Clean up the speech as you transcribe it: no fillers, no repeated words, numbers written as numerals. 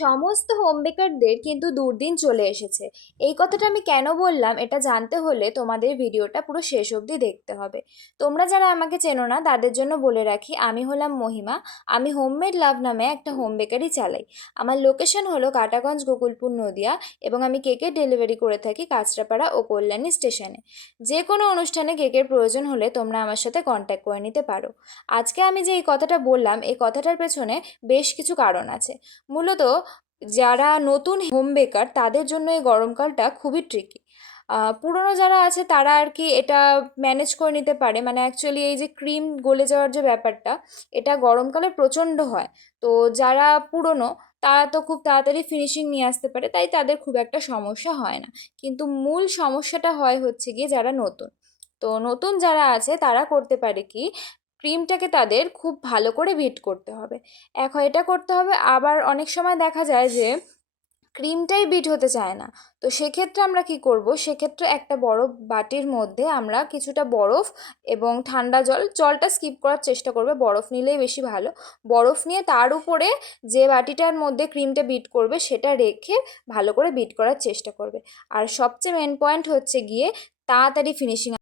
সমস্ত হোম বেকারদের কিন্তু দুর্দিন চলে এসেছে। এই কথাটা আমি কেন বললাম এটা জানতে হলে তোমাদের ভিডিওটা পুরো শেষ অবধি দেখতে হবে। তোমরা যারা আমাকে চেনো না তাদের জন্য বলে রাখি, আমি হলাম মহিমা। আমি হোমমেড লাভ নামে একটা হোম বেকারি চালাই। আমার লোকেশন হলো কাটাগঞ্জ, গোকুলপুর, নদিয়া, এবং আমি কেকের ডেলিভারি করে থাকি কাঁচরাপাড়া ও কল্যাণী স্টেশনে। যে কোনো অনুষ্ঠানে কেকের প্রয়োজন হলে তোমরা আমার সাথে কন্ট্যাক্ট করে নিতে পারো। আজকে আমি যে এই কথাটা বললাম, এই কথাটার পেছনে বেশ কিছু কারণ আছে। মূলত যারা নতুন হোম বেকার তাদের জন্য এই গরমকালটা খুবই ট্রিকি। পুরনো যারা আছে তারা আর কি এটা ম্যানেজ করে নিতে পারে, মানে অ্যাকচুয়ালি এই যে ক্রিম গলে যাওয়ার যে ব্যাপারটা, এটা গরমকালে প্রচণ্ড হয়। তো যারা পুরনো তারা তো খুব তাড়াতাড়ি ফিনিশিং নিয়ে আসতে পারে, তাই তাদের খুব একটা সমস্যা হয় না। কিন্তু মূল সমস্যাটা হয় হচ্ছে গিয়ে যারা নতুন। তো নতুন যারা আছে তারা করতে পারে কি, ক্রিমটাকে তাদের খুব ভালো করে বিট করতে হবে। এটা করতে হবে, আবার অনেক সময় দেখা যায় যে ক্রিমটাই বিট হতে চায় না। তো সেক্ষেত্রে আমরা কি করব, সেক্ষেত্রে একটা বড় বাটির মধ্যে আমরা কিছুটা বরফ এবং ঠান্ডা জলটা স্কিপ করার চেষ্টা করবে, বরফ নিলেই বেশি ভালো। বরফ নিয়ে তার উপরে যে বাটিটার মধ্যে ক্রিমটা বিট করবে সেটা রেখে ভালো করে বিট করার চেষ্টা করবে। আর সবচেয়ে মেন পয়েন্ট হচ্ছে গিয়ে তাড়াতাড়ি ফিনিশিং